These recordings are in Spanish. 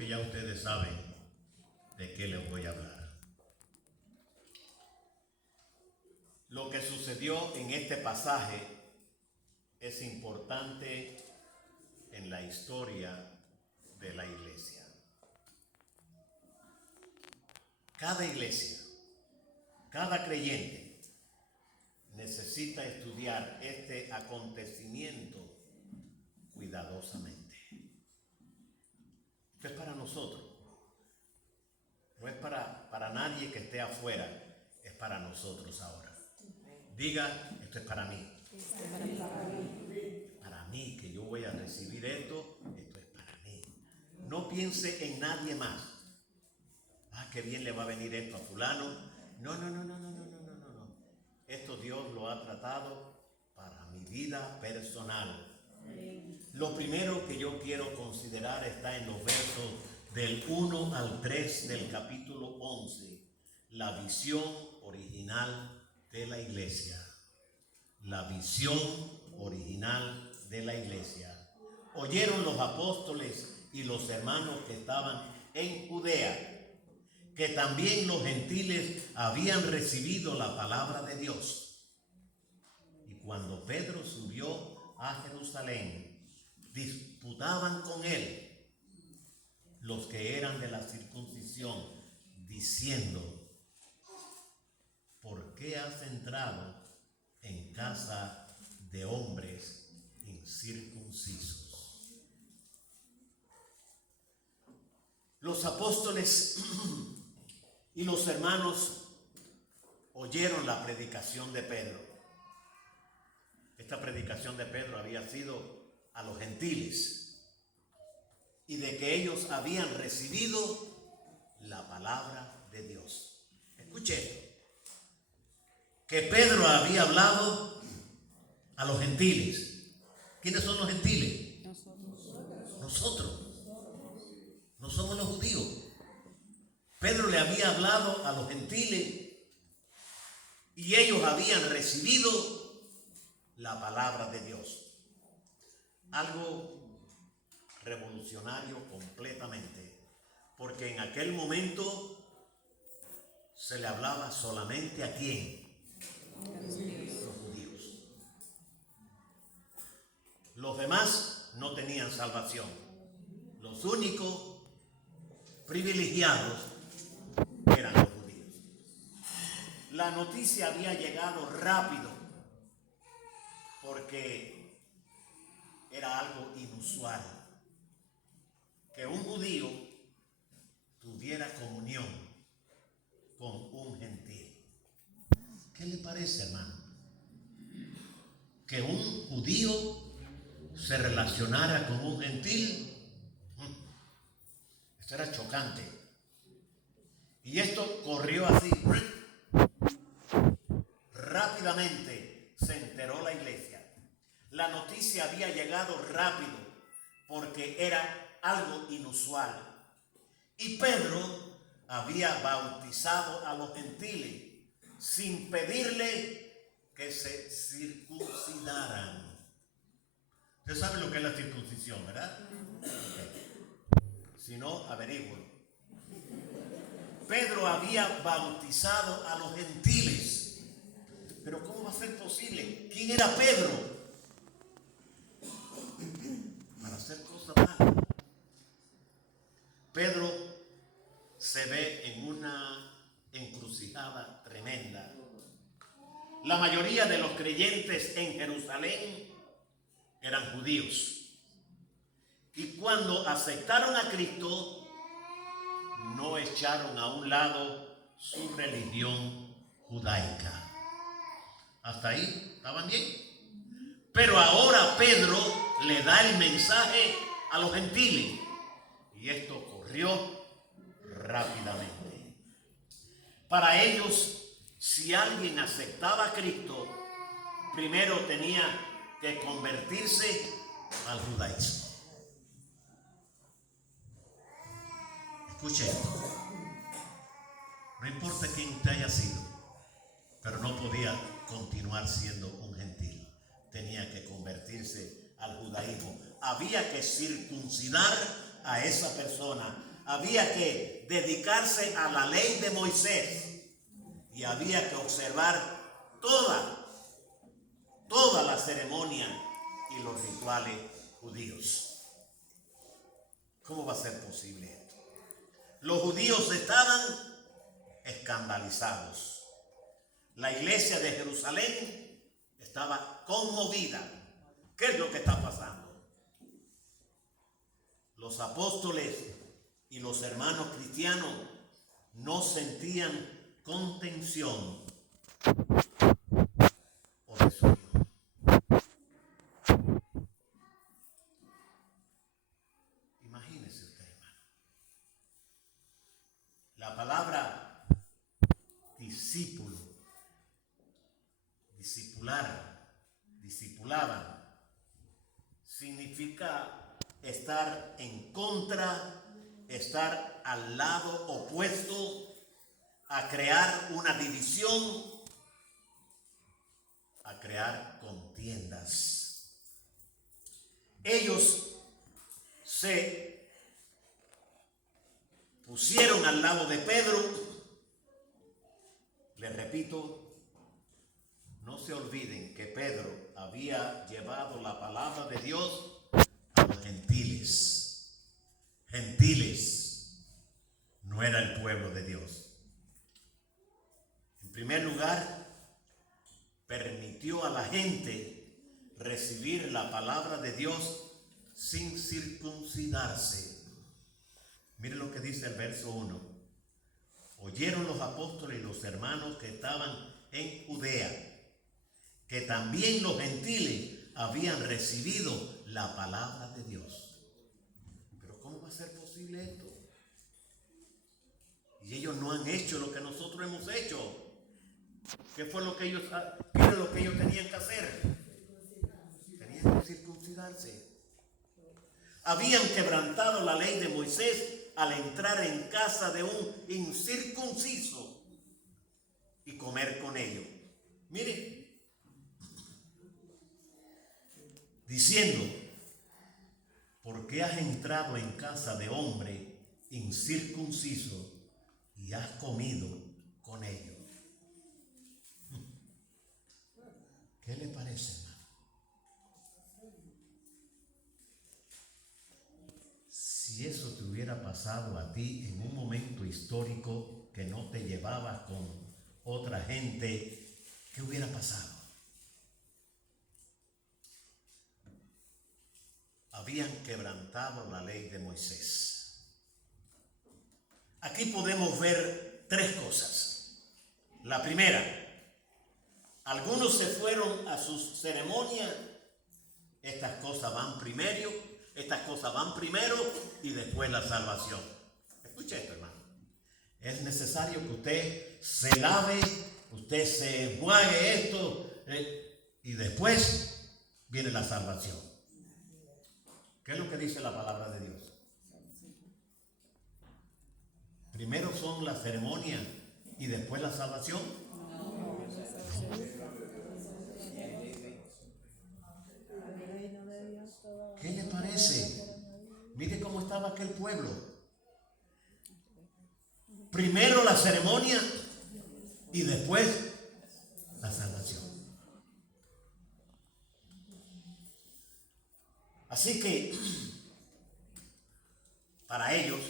que ya ustedes saben de qué les voy a hablar. Lo que sucedió en este pasaje es importante en la historia de la iglesia. Cada iglesia, cada creyente necesita estudiar este acontecimiento cuidadosamente. Esto es para nosotros. No es para nadie que esté afuera, es para nosotros ahora. Diga, esto es para mí. Para mí, que yo voy a recibir esto es para mí. No piense en nadie más. Qué bien le va a venir esto a fulano. No. Esto Dios lo ha tratado para mi vida personal. Lo primero que yo quiero considerar está en los versos del 1 al 3 del capítulo 11. La visión original de la iglesia. La visión original de la iglesia. Oyeron los apóstoles y los hermanos que estaban en Judea que también los gentiles habían recibido la palabra de Dios. Y cuando Pedro subió a Jerusalén, disputaban con él los que eran de la circuncisión, diciendo: ¿por qué has entrado en casa de hombres incircuncisos? Los apóstoles y los hermanos oyeron la predicación de Pedro. Esta predicación de Pedro había sido a los gentiles y de que ellos habían recibido la palabra de Dios. Escuchen, que Pedro había hablado a los gentiles. ¿Quiénes son los gentiles? Nosotros. No somos los judíos. Pedro le había hablado a los gentiles y ellos habían recibido la palabra de Dios. Algo revolucionario completamente, porque en aquel momento se le hablaba solamente ¿a quién? Los judíos. Los demás no tenían salvación. Los únicos privilegiados eran los judíos. La noticia había llegado rápido porque era algo inusual que un judío tuviera comunión con un gentil. ¿Qué le parece, hermano? Que un judío se relacionara con un gentil. Esto era chocante. Y esto corrió así. Rápidamente se enteró la iglesia. La noticia había llegado rápido porque era algo inusual. Y Pedro había bautizado a los gentiles sin pedirle que se circuncidaran. Usted sabe lo que es la circuncisión, ¿verdad? Si no, averígüelo. Pedro había bautizado a los gentiles. Pero ¿cómo va a ser posible? ¿Quién era Pedro? Para hacer cosas malas. Pedro se ve en una encrucijada tremenda. La mayoría de los creyentes en Jerusalén eran judíos. Y cuando aceptaron a Cristo, no echaron a un lado su religión judaica. ¿Hasta ahí estaban bien? Pero ahora Pedro le da el mensaje a los gentiles. Y esto corrió rápidamente. Para ellos, si alguien aceptaba a Cristo, primero tenía que convertirse al judaísmo. Escuche esto. No importa quién usted haya sido, pero no podía continuar siendo un gentil. Tenía que convertirse al judaísmo. Había que circuncidar a esa persona había que dedicarse a la ley de Moisés y había que observar toda la ceremonia y los rituales judíos. ¿Cómo va a ser posible esto? Los judíos estaban escandalizados. La iglesia de Jerusalén estaba conmovida. ¿Qué es lo que está pasando? Los apóstoles y los hermanos cristianos no sentían contención o desunión. Imagínese usted, hermano. La palabra discípulo, discipulaban, significa estar en contra, estar al lado opuesto, a crear una división, a crear contiendas. Ellos se pusieron al lado de Pedro. Les repito, no se olviden que Pedro había llevado la palabra de Dios a los gentiles. Gentiles, no era el pueblo de Dios. En primer lugar, permitió a la gente recibir la palabra de Dios sin circuncidarse. Miren lo que dice el verso 1. Oyeron los apóstoles y los hermanos que estaban en Judea, que también los gentiles habían recibido la palabra de Dios. Pero ¿cómo va a ser posible esto? Y ellos no han hecho lo que nosotros hemos hecho. ¿Qué fue lo que ellos tenían que hacer? Tenían que circuncidarse. Habían quebrantado la ley de Moisés al entrar en casa de un incircunciso y comer con ellos. Mire, diciendo, ¿por qué has entrado en casa de hombre incircunciso y has comido con ellos? ¿Qué le parece, hermano? Si eso te hubiera pasado a ti en un momento histórico que no te llevabas con otra gente, ¿qué hubiera pasado? Habían quebrantado la ley de Moisés. Aquí podemos ver tres cosas. La primera, algunos se fueron a sus ceremonias. Estas cosas van primero y después la salvación. Escucha esto, hermano. Es necesario que usted se lave, usted se enjuague esto, y después viene la salvación. ¿Qué es lo que dice la palabra de Dios? Primero son las ceremonias y después la salvación. ¿Qué le parece? Mire cómo estaba aquel pueblo. Primero la ceremonia y después la salvación. Así que para ellos,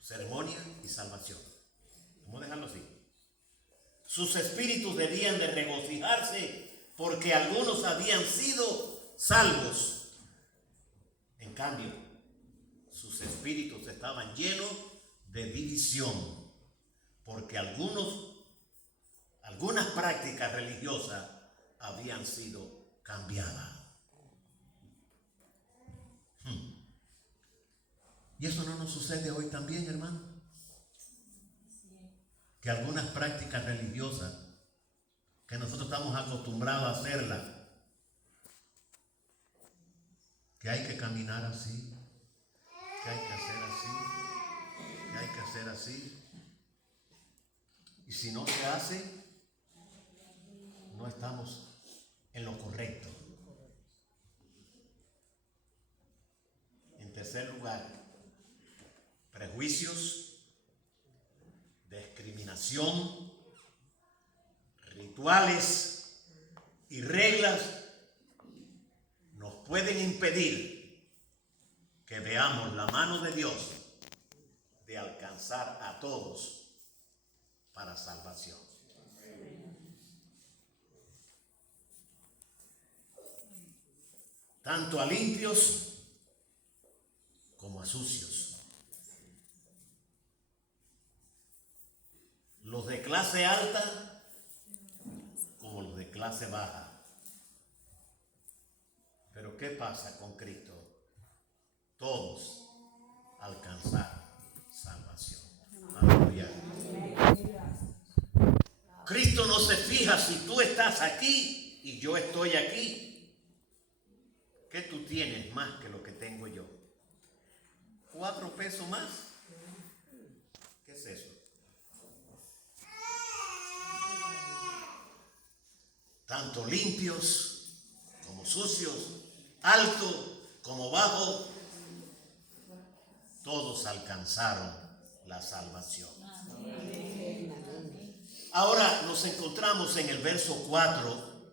ceremonia y salvación. Vamos a dejarlo así. Sus espíritus debían de regocijarse porque algunos habían sido salvos. En cambio, sus espíritus estaban llenos de división, porque algunas prácticas religiosas habían sido cambiadas. Y eso no nos sucede hoy también, hermano. Que algunas prácticas religiosas que nosotros estamos acostumbrados a hacerlas, que hay que caminar así, que hay que hacer así, que hay que hacer así. Y si no se hace, no estamos en lo correcto. En tercer lugar, prejuicios, discriminación, rituales y reglas nos pueden impedir que veamos la mano de Dios de alcanzar a todos para salvación. Tanto a limpios como a sucios. Los de clase alta como los de clase baja. Pero ¿qué pasa con Cristo? Todos alcanzar salvación. Aleluya. Cristo no se fija si tú estás aquí y yo estoy aquí. ¿Qué tú tienes más que lo que tengo yo? ¿4 pesos más? ¿Qué es eso? Tanto limpios como sucios, alto como bajo, todos alcanzaron la salvación. Ahora nos encontramos en el verso 4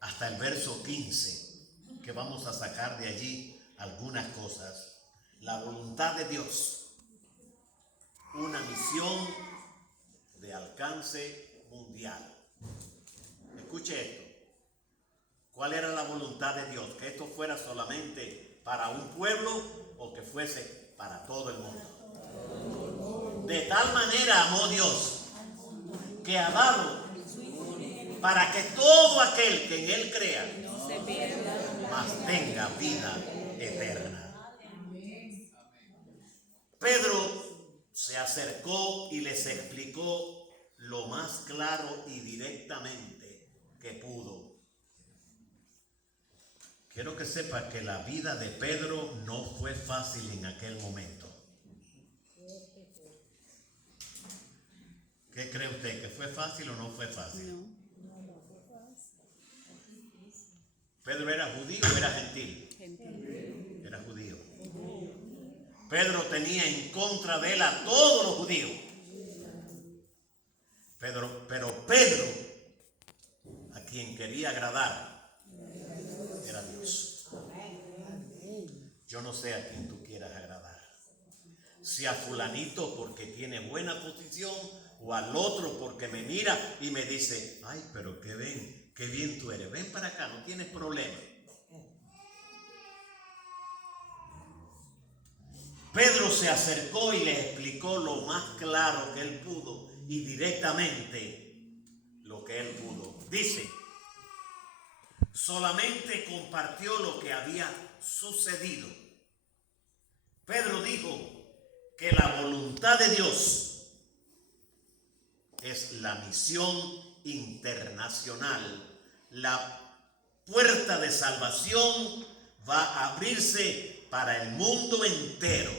hasta el verso 15. Que vamos a sacar de allí algunas cosas. La voluntad de Dios, una misión de alcance mundial. Escuche esto. ¿Cuál era la voluntad de Dios? ¿Que esto fuera solamente para un pueblo o que fuese para todo el mundo? De tal manera amó Dios que ha dado para que todo aquel que en Él crea no se pierda, mas tenga vida eterna. Pedro se acercó y les explicó lo más claro y directamente que pudo. Quiero que sepa que la vida de Pedro no fue fácil en aquel momento. ¿Qué cree usted? ¿Que fue fácil o no fue fácil? ¿Pedro era judío o era gentil? Gentil. Era judío. Pedro tenía en contra de él a todos los judíos. Pero Pedro, a quien quería agradar, era Dios. Yo no sé a quién tú quieras agradar. Si a fulanito porque tiene buena posición, o al otro porque me mira y me dice, ay, pero qué bien tú eres, ven para acá, no tienes problema. Pedro se acercó y le explicó lo más claro que él pudo y directamente lo que él pudo. Dice, solamente compartió lo que había sucedido. Pedro dijo que la voluntad de Dios es la misión internacional. La puerta de salvación va a abrirse para el mundo entero.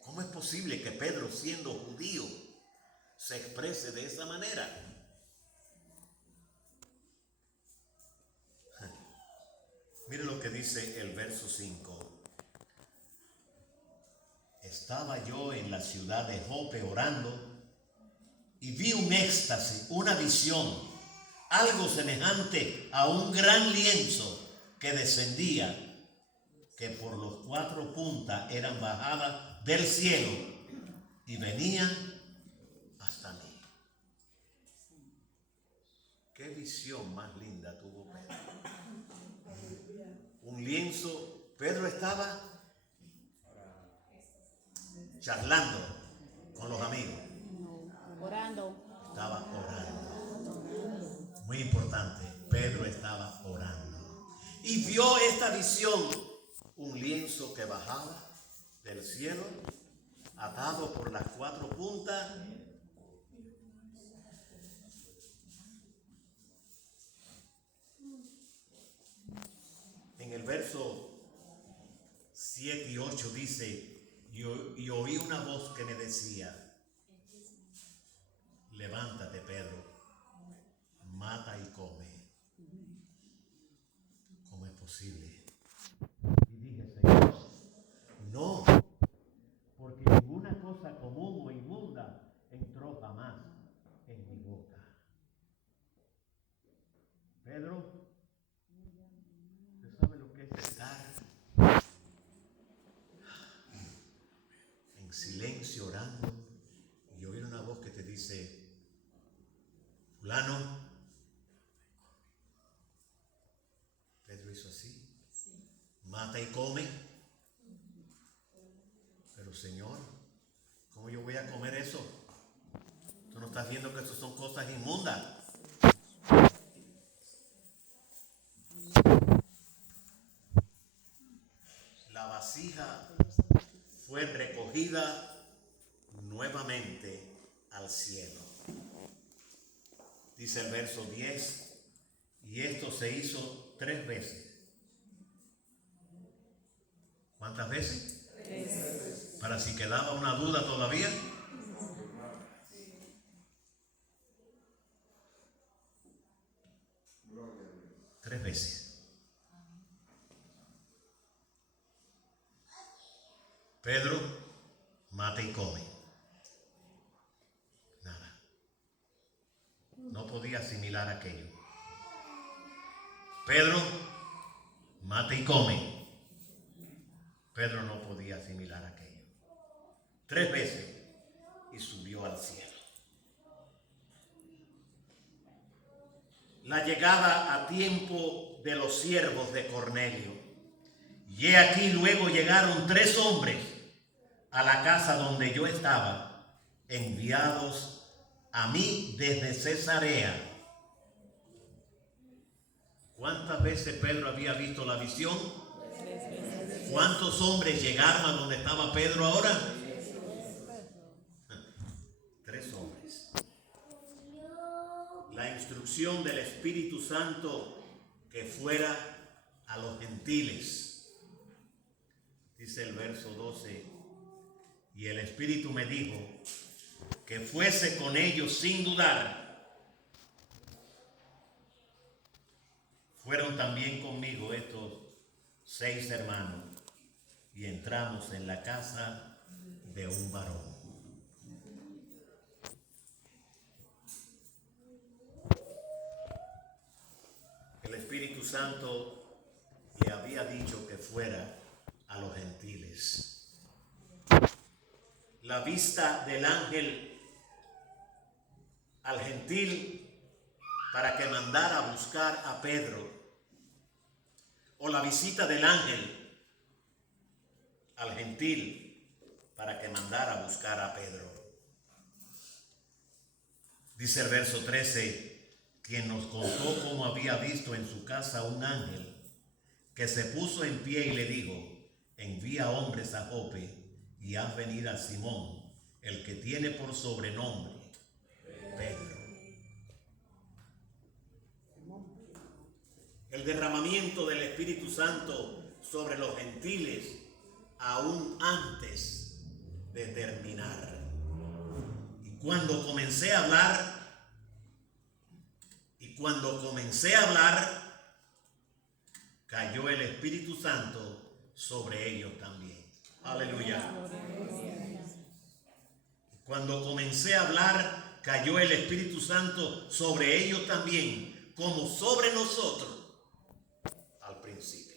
¿Cómo es posible que Pedro, siendo judío, se exprese de esa manera? Mire lo que dice el verso 5. Estaba yo en la ciudad de Jope orando y vi un éxtasis, una visión, algo semejante a un gran lienzo que descendía, que por los 4 puntas eran bajadas del cielo y venía hasta mí. Qué visión más linda tuvo Pedro. Un lienzo, Pedro estaba charlando con los amigos. Orando. Estaba orando. Muy importante, Pedro estaba orando. Y vio esta visión, un lienzo que bajaba del cielo, atado por las 4 puntas. En el verso 7 y 8 dice, y oí una voz que me decía, levántate, Pedro, mata y come. ¿Cómo es posible? Y dije, Señor, veces orando y oír una voz que te dice, fulano, Pedro hizo así, mata y come. Pero Señor, ¿cómo yo voy a comer eso? Tú no estás viendo que eso son cosas inmundas. La vasija fue recogida nuevamente al cielo. Dice el verso 10, y esto se hizo 3 veces. ¿Cuántas veces? 3. Para si quedaba una duda todavía. Tres veces. Pedro mata y come. Nada. No podía asimilar aquello. Pedro mata y come. Pedro no podía asimilar aquello. 3 veces y subió al cielo. La llegada a tiempo de los siervos de Cornelio. Y he aquí luego llegaron 3 hombres a la casa donde yo estaba, enviados a mí desde Cesarea. ¿Cuántas veces Pedro había visto la visión? 3 veces. ¿Cuántos hombres llegaron a donde estaba Pedro ahora? 3 hombres. La instrucción del Espíritu Santo que fuera a los gentiles. Dice el verso 12, y el Espíritu me dijo que fuese con ellos sin dudar. Fueron también conmigo estos 6 hermanos y entramos en la casa de un varón. El Espíritu Santo le había dicho que fuera a los gentiles. La vista del ángel al gentil para que mandara a buscar a Pedro, o la visita del ángel al gentil para que mandara a buscar a Pedro. Dice el verso 13, quien nos contó cómo había visto en su casa un ángel que se puso en pie y le dijo, envía hombres a Jope y haz venir a Simón, el que tiene por sobrenombre Pedro. El derramamiento del Espíritu Santo sobre los gentiles aún antes de terminar. Y cuando comencé a hablar, cayó el Espíritu Santo sobre ellos también. Aleluya. Cuando comencé a hablar, cayó el Espíritu Santo sobre ellos también, como sobre nosotros al principio.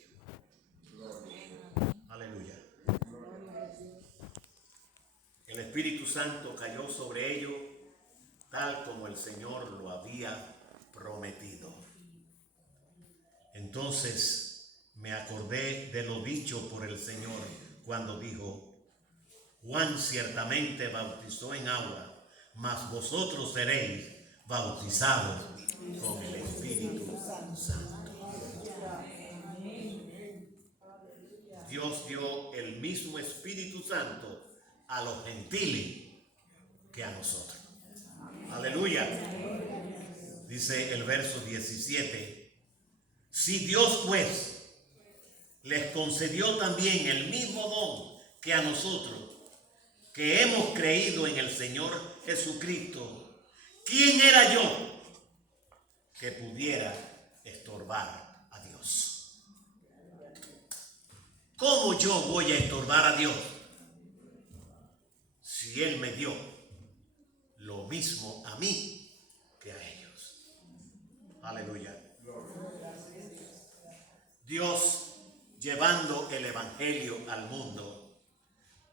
Aleluya. El Espíritu Santo cayó sobre ellos tal como el Señor lo había prometido. Entonces me acordé de lo dicho por el Señor cuando dijo, Juan ciertamente bautizó en agua, mas vosotros seréis bautizados con el Espíritu Santo. Dios dio el mismo Espíritu Santo a los gentiles que a nosotros. Aleluya. Dice el verso 17, si Dios pues les concedió también el mismo don que a nosotros, que hemos creído en el Señor Jesucristo, ¿quién era yo que pudiera estorbar a Dios? ¿Cómo yo voy a estorbar a Dios si Él me dio lo mismo a mí que a ellos? Aleluya. Dios llevando el evangelio al mundo.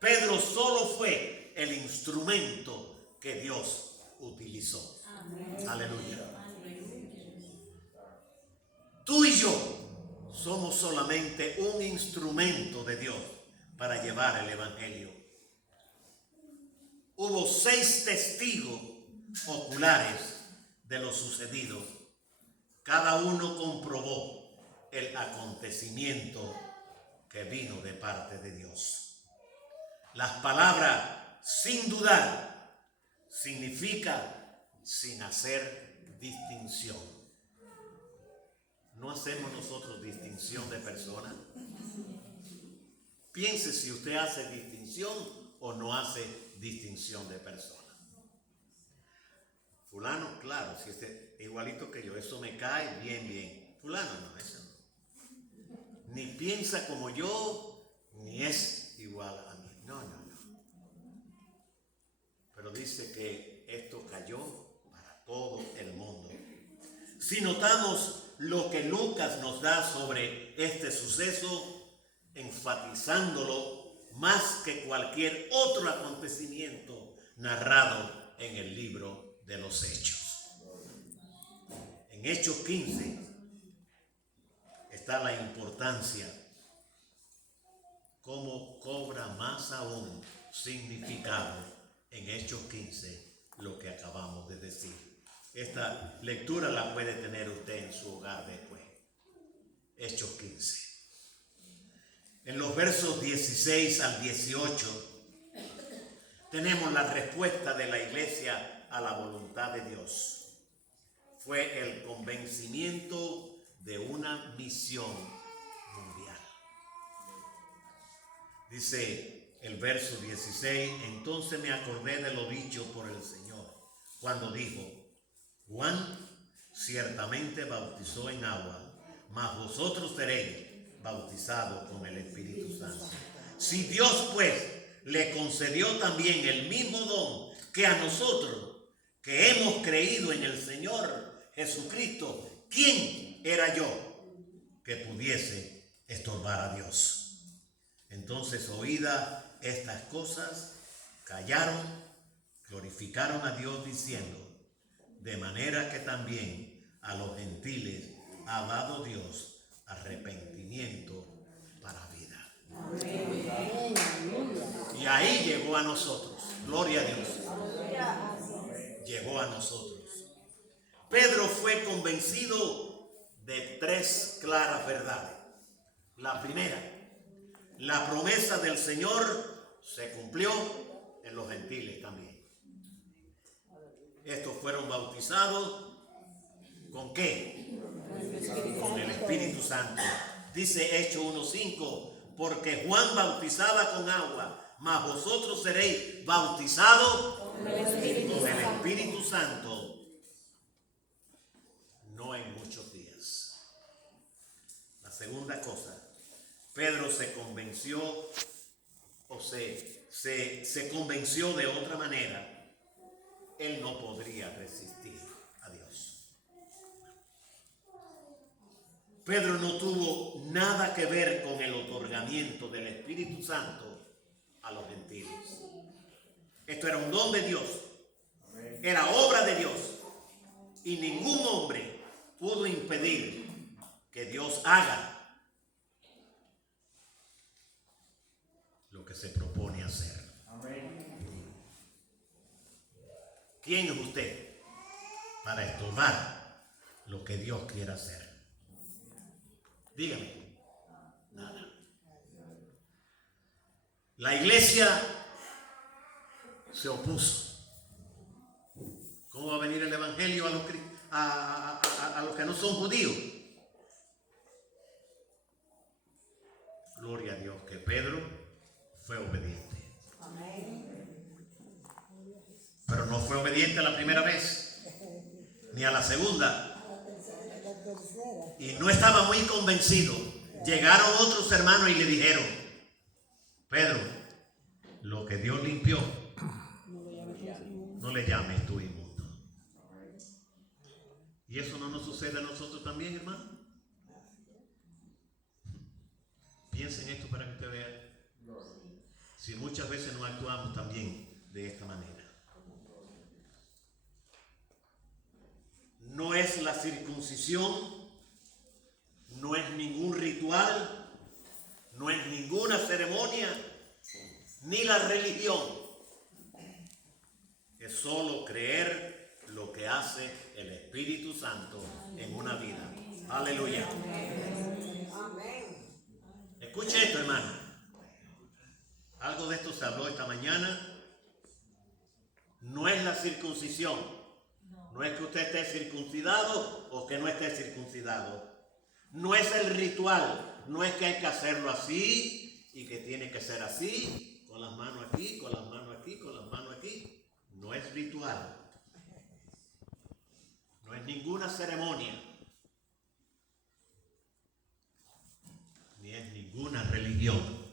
Pedro solo fue el instrumento que Dios utilizó. Amén. Aleluya. Aleluya. Tú y yo somos solamente un instrumento de Dios para llevar el evangelio. Hubo 6 testigos oculares de lo sucedido. Cada uno comprobó el acontecimiento que vino de parte de Dios. Las palabras sin dudar significa sin hacer distinción. ¿No hacemos nosotros distinción de personas? Piense si usted hace distinción o no hace distinción de personas. Fulano, claro, si es igualito que yo, eso me cae bien. Fulano, no, eso no. Ni piensa como yo, ni es igual a mí. No. Pero dice que esto cayó para todo el mundo. Si notamos lo que Lucas nos da sobre este suceso, enfatizándolo más que cualquier otro acontecimiento narrado en el libro de los Hechos. En Hechos 15 está la importancia, cómo cobra más aún significado en Hechos 15 lo que acabamos de decir. Esta lectura la puede tener usted en su hogar después. Hechos 15. En los versos 16 al 18 tenemos la respuesta de la iglesia a la voluntad de Dios. Fue el convencimiento de una misión mundial. Dice el verso 16, entonces me acordé de lo dicho por el Señor, cuando dijo, Juan ciertamente bautizó en agua, mas vosotros seréis bautizados con el Espíritu Santo. Si Dios pues le concedió también el mismo don que a nosotros, que hemos creído en el Señor Jesucristo, ¿quién era yo que pudiese estorbar a Dios? Entonces, oídas estas cosas, callaron, glorificaron a Dios diciendo, de manera que también a los gentiles ha dado Dios arrepentimiento para vida. Amén. Y ahí llegó a nosotros. Gloria a Dios. Llegó a nosotros. Pedro fue convencido de 3 claras verdades. La primera, la promesa del Señor se cumplió en los gentiles también. Estos fueron bautizados ¿con qué? Con el Espíritu Santo. Dice Hechos 1:5, porque Juan bautizaba con agua, mas vosotros seréis bautizados con el Espíritu Santo, no en muchos días. La segunda cosa, Pedro se convenció o se convenció de otra manera. Él no podría resistir a Dios. Pedro no tuvo nada que ver con el otorgamiento del Espíritu Santo a los gentiles. Esto era un don de Dios, era obra de Dios, y ningún hombre pudo impedir que Dios haga lo que se propone hacer. ¿Quién es usted para estorbar lo que Dios quiere hacer? Dígame. Nada. La iglesia se opuso. ¿Cómo va a venir el evangelio a los que no son judíos? Gloria a Dios que Pedro fue obediente. Pero no fue obediente la primera vez, ni a la segunda. Y no estaba muy convencido. Llegaron otros hermanos y le dijeron, Pedro, lo que Dios limpió, no le llames tú inmundo. ¿Y eso no nos sucede a nosotros también, hermano? Piensen esto para que usted vea. Si muchas veces no actuamos también de esta manera. No es la circuncisión, no es ningún ritual, no es ninguna ceremonia, ni la religión. Es solo creer lo que hace el Espíritu Santo en una vida. Aleluya. Escuche esto, hermano. Algo de esto se habló esta mañana. No es la circuncisión. No es que usted esté circuncidado o que no esté circuncidado. No es el ritual. No es que hay que hacerlo así y que tiene que ser así, con las manos aquí, con las manos aquí, con las manos aquí. No es ritual. No es ninguna ceremonia. Ni es ninguna religión.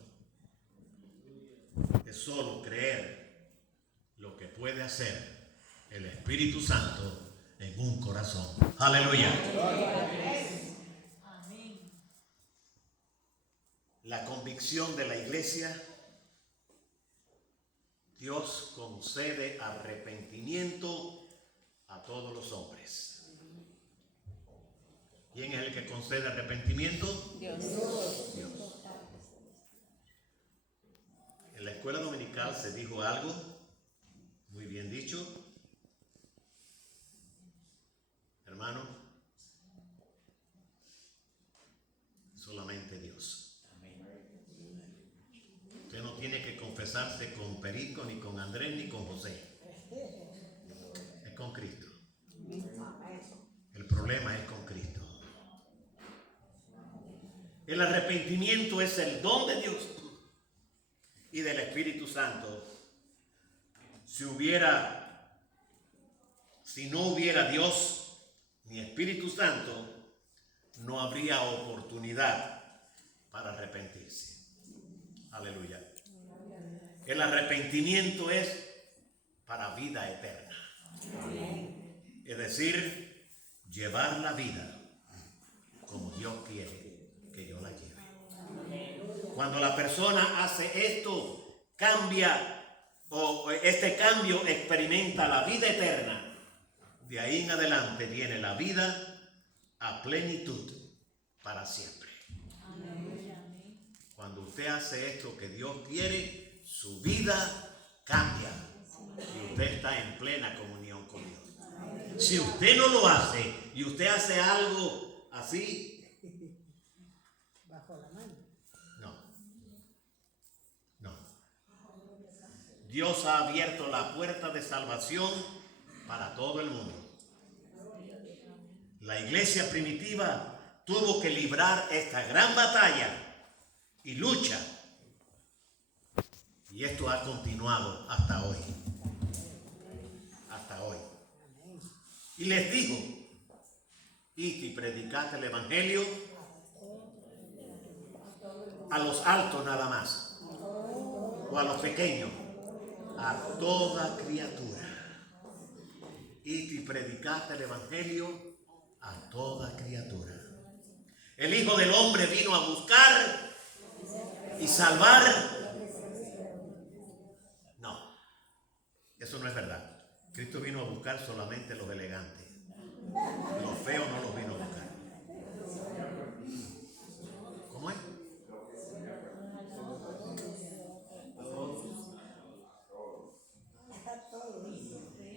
Es solo creer lo que puede hacer el Espíritu Santo en un corazón. Aleluya. La convicción de la iglesia, Dios concede arrepentimiento a todos los hombres. ¿Quién es el que concede arrepentimiento? Dios. En la escuela dominical se dijo algo muy bien dicho. Hermano, solamente Dios. Usted no tiene que confesarse con Perico, ni con Andrés, ni con José. Es con Cristo. El problema es con Cristo. El arrepentimiento es el don de Dios y del Espíritu Santo. Si no hubiera Dios ni Espíritu Santo, no habría oportunidad para arrepentirse. Aleluya. El arrepentimiento es para vida eterna. Es decir, llevar la vida como Dios quiere que yo la lleve. Cuando la persona hace esto, este cambio experimenta la vida eterna. De ahí en adelante viene la vida a plenitud para siempre. Cuando usted hace esto que Dios quiere, su vida cambia y usted está en plena comunión con Dios. Si usted no lo hace y usted hace algo así, no. Dios ha abierto la puerta de salvación para todo el mundo. La iglesia primitiva tuvo que librar esta gran batalla y lucha. Y esto ha continuado hasta hoy. Hasta hoy. Y les digo, id y predicad el evangelio a los altos nada más, o a los pequeños, a toda criatura. Id y predicad el evangelio a toda criatura. El Hijo del Hombre vino a buscar y salvar. No, eso no es verdad. Cristo vino a buscar solamente los elegantes. Los feos no los vino a buscar. ¿Cómo es?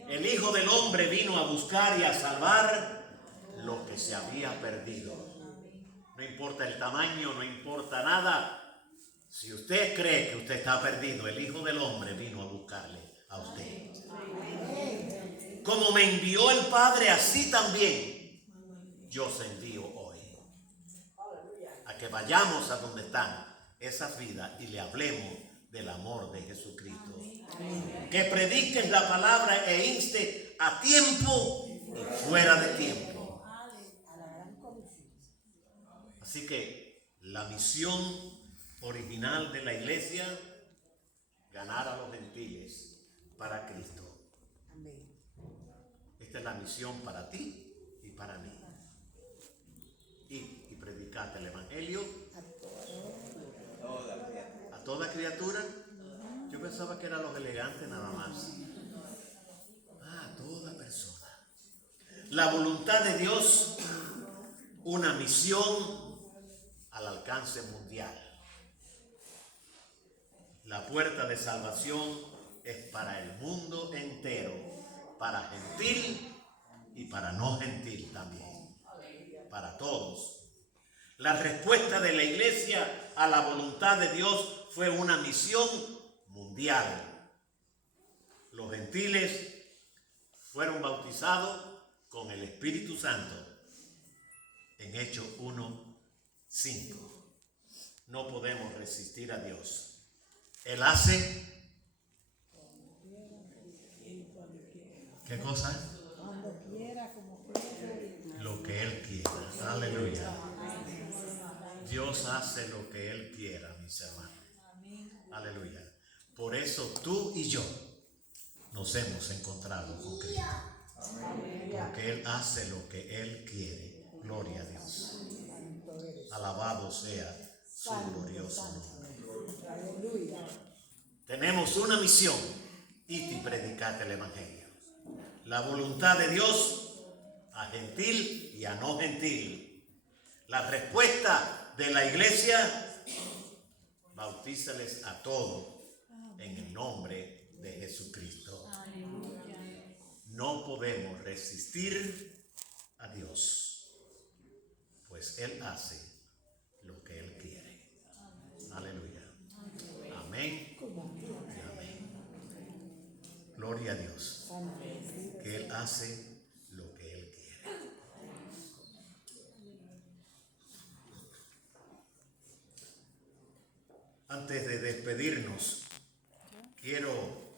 El Hijo del Hombre vino a buscar y a salvar lo que se había perdido. No importa el tamaño, no importa nada. Si usted cree que usted está perdido, el Hijo del Hombre vino a buscarle a usted. Como me envió el Padre, así también yo os envío hoy. A que vayamos a donde están esas vidas y le hablemos del amor de Jesucristo. Que prediques la palabra e inste a tiempo y fuera de tiempo. Así que la misión original de la iglesia, ganar a los gentiles para Cristo. Esta es la misión para ti y para mí. Y predicate el evangelio a toda criatura. Yo pensaba que eran los elegantes nada más. Toda persona. La voluntad de Dios, una misión al alcance mundial. La puerta de salvación es para el mundo entero, para gentil y para no gentil también, para todos. La respuesta de la iglesia a la voluntad de Dios fue una misión mundial. Los gentiles fueron bautizados con el Espíritu Santo en Hechos 1:5. No podemos resistir a Dios. Él hace, ¿qué cosa? Cuando quiera, como quiera. Lo que Él quiera. Aleluya. Dios hace lo que Él quiera, mis hermanos. Aleluya. Por eso tú y yo nos hemos encontrado con Cristo. Porque Él hace lo que Él quiere. Gloria a Dios. Alabado sea su glorioso nombre. Tenemos una misión: id y predicad el evangelio. La voluntad de Dios a gentil y a no gentil. La respuesta de la iglesia: bautízales a todos en el nombre de Jesucristo. No podemos resistir a Dios, pues Él hace lo que Él quiere. Aleluya. Amén y amén. Gloria a Dios, que Él hace lo que Él quiere. Antes de despedirnos, quiero